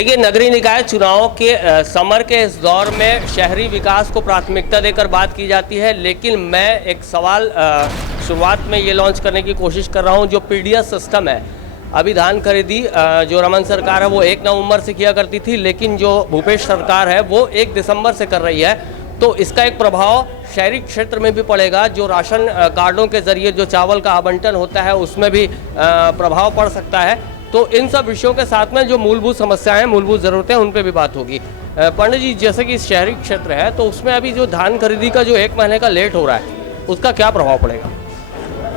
देखिए, नगरीय निकाय चुनाव के समर के इस दौर में शहरी विकास को प्राथमिकता देकर बात की जाती है, लेकिन मैं एक सवाल शुरुआत में ये लॉन्च करने की कोशिश कर रहा हूँ। जो पीडीएस सिस्टम है, अभी धान खरीदी जो रमन सरकार है वो 1 नवंबर से किया करती थी, लेकिन जो भूपेश सरकार है वो 1 दिसंबर से कर रही है। तो इसका एक प्रभाव शहरी क्षेत्र में भी पड़ेगा। जो राशन कार्डों के जरिए जो चावल का आवंटन होता है उसमें भी प्रभाव पड़ सकता है। तो इन सब विषयों के साथ में जो मूलभूत समस्याएं, मूलभूत ज़रूरतें, उन पे भी बात होगी। पंडित जी, जैसे कि शहरी क्षेत्र है तो उसमें अभी जो धान खरीदी का जो 1 महीने का लेट हो रहा है उसका क्या प्रभाव पड़ेगा?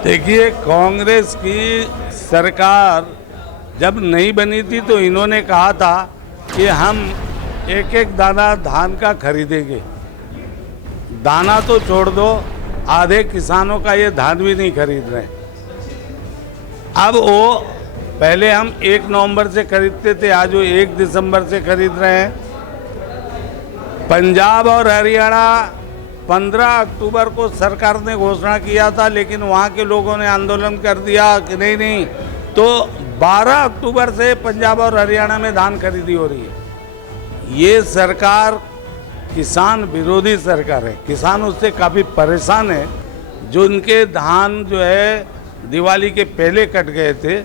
देखिए, कांग्रेस की सरकार जब नहीं बनी थी तो इन्होंने कहा था कि हम एक एक दाना धान का खरीदेंगे। दाना तो छोड़ दो, आधे किसानों का ये धान भी नहीं खरीद रहे। अब वो पहले हम 1 नवंबर से खरीदते थे, आज वो 1 दिसंबर से खरीद रहे हैं। पंजाब और हरियाणा 15 अक्टूबर को सरकार ने घोषणा किया था, लेकिन वहाँ के लोगों ने आंदोलन कर दिया कि नहीं। तो 12 अक्टूबर से पंजाब और हरियाणा में धान खरीदी हो रही है। ये सरकार किसान विरोधी सरकार है। किसान उससे काफ़ी परेशान है। जो उनके धान जो है दिवाली के पहले कट गए थे,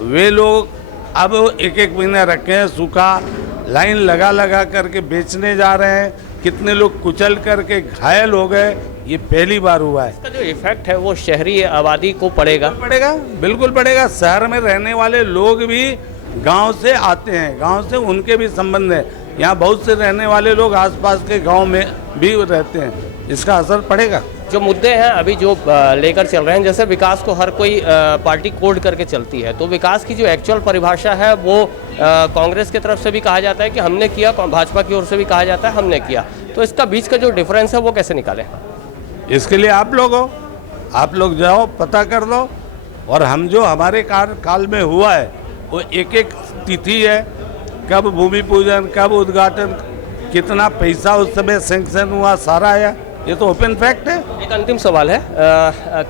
वे लोग अब 1-1 महीना रखे हैं, सूखा लाइन लगा करके बेचने जा रहे हैं। कितने लोग कुचल करके घायल हो गए, ये पहली बार हुआ है। इसका जो इफेक्ट है वो शहरी आबादी को पड़ेगा? बिल्कुल पड़ेगा। शहर में रहने वाले लोग भी गांव से आते हैं, गांव से उनके भी संबंध है। यहाँ बहुत से रहने वाले लोग आसपास के गांव में भी रहते हैं, इसका असर पड़ेगा। जो मुद्दे हैं अभी जो लेकर चल रहे हैं, जैसे विकास को हर कोई पार्टी कोड करके चलती है, तो विकास की जो एक्चुअल परिभाषा है वो कांग्रेस की तरफ से भी कहा जाता है कि हमने किया, भाजपा की ओर से भी कहा जाता है हमने किया। तो इसका बीच का जो डिफरेंस है वो कैसे निकालें? इसके लिए आप लोग जाओ, पता कर लो। और हम जो हमारे कार्यकाल में हुआ है वो एक तिथि है, कब भूमि पूजन, कब उद्घाटन, कितना पैसा उस समय सैंक्शन हुआ, सारा आया। ये तो ओपन फैक्ट है। एक अंतिम सवाल है,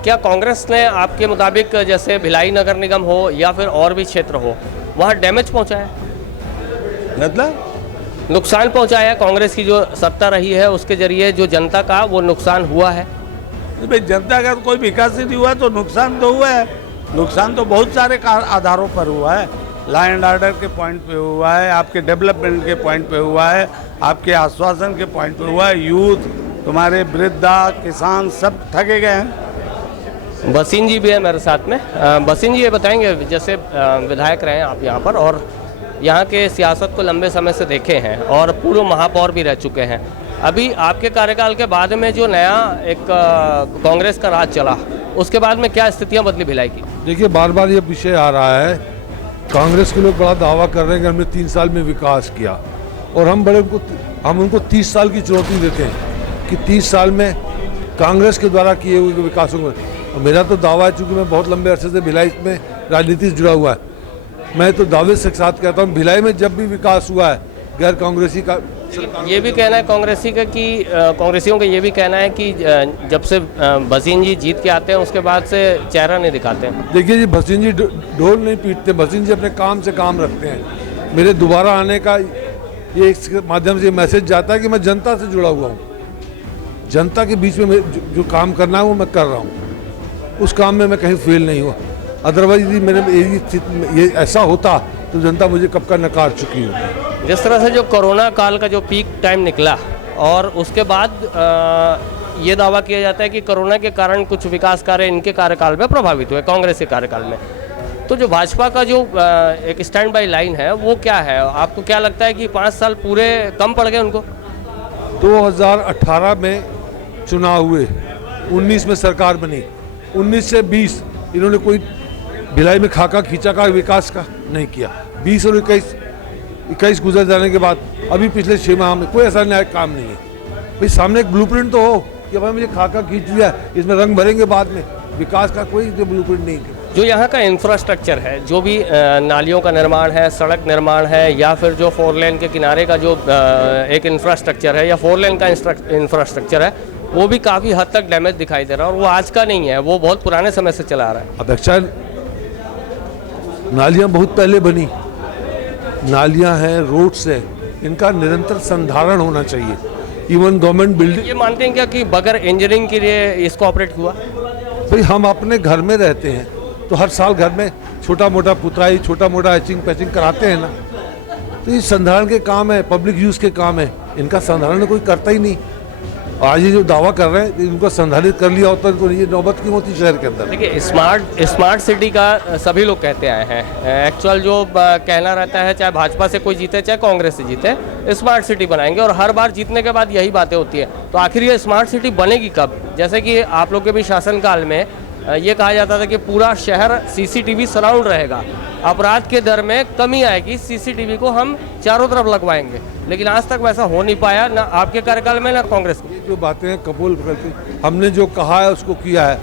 क्या कांग्रेस ने आपके मुताबिक जैसे भिलाई नगर निगम हो या फिर और भी क्षेत्र हो, वहाँ डैमेज पहुँचाया, मतलब नुकसान पहुँचाया? कांग्रेस की जो सत्ता रही है उसके जरिए जो जनता का वो नुकसान हुआ है? भाई, जनता का कोई विकास नहीं हुआ तो नुकसान तो हुआ है। नुकसान तो बहुत सारे आधारों पर हुआ है। लॉ एंड ऑर्डर के पॉइंट पे हुआ है, आपके डेवलपमेंट के पॉइंट पे हुआ है, आपके आश्वासन के पॉइंट पे हुआ है। यूथ, तुम्हारे वृद्धा, किसान सब ठगे गए हैं। बसीन जी भी है मेरे साथ में। बसीन जी, ये बताएंगे, जैसे विधायक रहे हैं आप यहाँ पर और यहाँ के सियासत को लंबे समय से देखे हैं और पूर्व महापौर भी रह चुके हैं। अभी आपके कार्यकाल के बाद में जो नया एक कांग्रेस का राज चला, उसके बाद में क्या स्थितियाँ बदली भिलाई की? देखिए, बार बार ये विषय आ रहा है। कांग्रेस के लोग बड़ा दावा कर रहे हैं कि हमने 3 साल में विकास किया, और हम उनको 30 साल की चुनौती देते हैं कि 30 साल में कांग्रेस के द्वारा किए हुए विकासों में। और मेरा तो दावा है, चूँकि मैं बहुत लंबे अरसे से भिलाई में राजनीति से जुड़ा हुआ है, मैं तो दावे से साथ कहता हूँ भिलाई में जब भी विकास हुआ है गैर कांग्रेसी का। ये भी कहना है कांग्रेसी का कि कांग्रेसियों का ये भी कहना है कि जब से भसीन जी जीत के आते हैं उसके बाद से चेहरा नहीं दिखाते हैं। देखिए जी, भसीन जी ढोल नहीं पीटते, भसीन जी अपने काम से काम रखते हैं। मेरे दोबारा आने का ये एक माध्यम से मैसेज जाता है कि मैं जनता से जुड़ा हुआ हूँ। जनता के बीच में जो काम करना है वो मैं कर रहा हूँ, उस काम में मैं कहीं फेल नहीं हुआ। अदरवाइज यदि मेरे ये ऐसा होता तो जनता मुझे कब का नकार चुकी होती। जिस तरह से जो कोरोना काल का जो पीक टाइम निकला और उसके बाद ये दावा किया जाता है कि कोरोना के कारण कुछ विकास कार्य इनके कार्यकाल में प्रभावित हुए, कांग्रेस के कार्यकाल में। तो जो भाजपा का जो एक स्टैंड बाई लाइन है वो क्या है? आपको क्या लगता है कि 5 साल पूरे कम पड़ गए उनको? 2018 में चुनाव हुए, 19 में सरकार बनी, 19 से 20 इन्होंने कोई भिलाई में खाका खींचा का विकास का नहीं किया। 20 और 21 गुजर जाने के बाद अभी पिछले 6 माह में कोई ऐसा नया काम नहीं है। भाई, सामने एक ब्लूप्रिंट तो हो कि भाई मुझे खाका खींच लिया, इसमें रंग भरेंगे बाद में। विकास का कोई ब्लूप्रिंट नहीं है। जो यहाँ का इंफ्रास्ट्रक्चर है, जो भी नालियों का निर्माण है, सड़क निर्माण है, या फिर जो 4 लेन के किनारे का जो एक इंफ्रास्ट्रक्चर है या 4 लेन का इंफ्रास्ट्रक्चर है, वो भी काफ़ी हद तक डैमेज दिखाई दे रहा है। और वो आज का नहीं है, वो बहुत पुराने समय से चला आ रहा है। अब अच्छा, नालियाँ बहुत पहले बनी, नालियां हैं, रोड्स हैं, इनका निरंतर संधारण होना चाहिए। इवन गवर्नमेंट बिल्डिंग, ये मानते हैं क्या कि बगैर इंजीनियरिंग के लिए इसको ऑपरेट हुआ? भाई हम अपने घर में रहते हैं तो हर साल घर में छोटा मोटा पुताई, छोटा मोटा हैचिंग पैचिंग कराते हैं ना, तो ये संधारण के काम है, पब्लिक यूज़ के काम है, इनका संधारण कोई करता ही नहीं। आज ये जो दावा कर रहे हैं इनको संधारित कर लिया होता तो ये नौबत क्यों होती शहर के अंदर। देखिए, स्मार्ट सिटी का सभी लोग कहते आए हैं। एक्चुअल जो कहना रहता है, चाहे भाजपा से कोई जीते चाहे कांग्रेस से जीते, स्मार्ट सिटी बनाएंगे, और हर बार जीतने के बाद यही बातें होती हैं। तो आखिर ये स्मार्ट सिटी बनेगी कब? जैसे कि आप लोग के भी शासनकाल में ये कहा जाता था कि पूरा शहर सीसीटीवी सराउंड रहेगा, अपराध के दर में कमी आएगी, सीसीटीवी को हम चारों तरफ लगवाएंगे, लेकिन आज तक वैसा हो नहीं पाया, ना आपके कार्यकाल में ना कांग्रेस के। ये जो बातें कबूल करके हमने जो कहा है उसको किया है,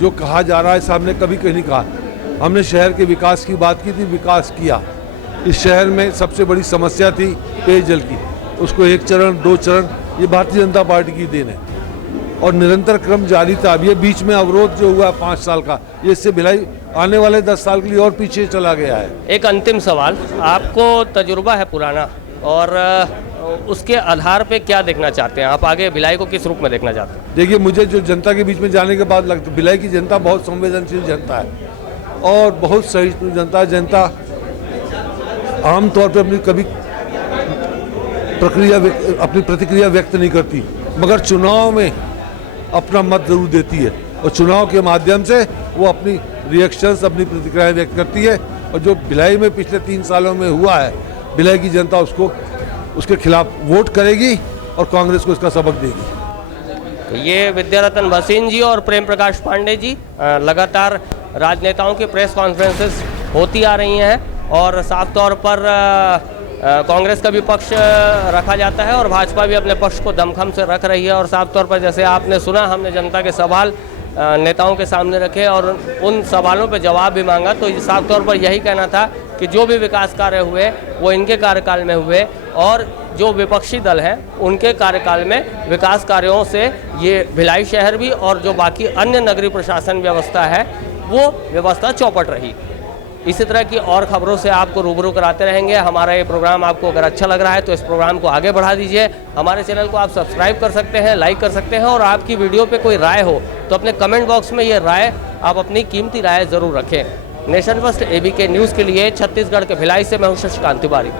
जो कहा जा रहा है सामने कभी कहीं नहीं कहा। हमने शहर के विकास की बात की थी, विकास किया। इस शहर में सबसे बड़ी समस्या थी पेयजल की, उसको 1 चरण 2 चरण, ये भारतीय जनता पार्टी की देन है और निरंतर क्रम जारी था। अब ये बीच में अवरोध जो हुआ 5 साल का, ये इससे भिलाई आने वाले 10 साल के लिए और पीछे चला गया है। एक अंतिम सवाल, आपको तजुर्बा है पुराना, और उसके आधार पे क्या देखना चाहते हैं आप? आगे भिलाई को किस रूप में देखना चाहते हैं? देखिए, मुझे जो जनता के बीच में जाने के बाद लगता है भिलाई की जनता बहुत संवेदनशील जनता है और बहुत सहिष्णु जनता है। जनता आमतौर पर अपनी प्रतिक्रिया व्यक्त नहीं करती, मगर चुनाव में अपना मत जरूर देती है और चुनाव के माध्यम से वो अपनी रिएक्शंस, अपनी प्रतिक्रियाएं व्यक्त करती है। और जो भिलाई में पिछले 3 सालों में हुआ है, भिलाई की जनता उसके खिलाफ वोट करेगी और कांग्रेस को इसका सबक देगी। तो ये विद्यारतन भसीन जी और प्रेम प्रकाश पांडे जी, लगातार राजनेताओं की प्रेस कॉन्फ्रेंसेस होती आ रही हैं और साफ तौर पर कांग्रेस का भी पक्ष रखा जाता है और भाजपा भी अपने पक्ष को दमखम से रख रही है। और साफ तौर पर जैसे आपने सुना, हमने जनता के सवाल नेताओं के सामने रखे और उन सवालों पर जवाब भी मांगा, तो साफ तौर पर यही कहना था कि जो भी विकास कार्य हुए वो इनके कार्यकाल में हुए और जो विपक्षी दल हैं उनके कार्यकाल में विकास कार्यों से ये भिलाई शहर भी और जो बाकी अन्य नगरीय प्रशासन व्यवस्था है वो व्यवस्था चौपट रही। इसी तरह की और खबरों से आपको रूबरू कराते रहेंगे। हमारा ये प्रोग्राम आपको अगर अच्छा लग रहा है तो इस प्रोग्राम को आगे बढ़ा दीजिए। हमारे चैनल को आप सब्सक्राइब कर सकते हैं, लाइक कर सकते हैं, और आपकी वीडियो पे कोई राय हो तो अपने कमेंट बॉक्स में ये राय, आप अपनी कीमती राय ज़रूर रखें। नेशन फर्स्ट ABK न्यूज़ के लिए छत्तीसगढ़ के भिलाई से मैं हूं शशिकांत तिवारी।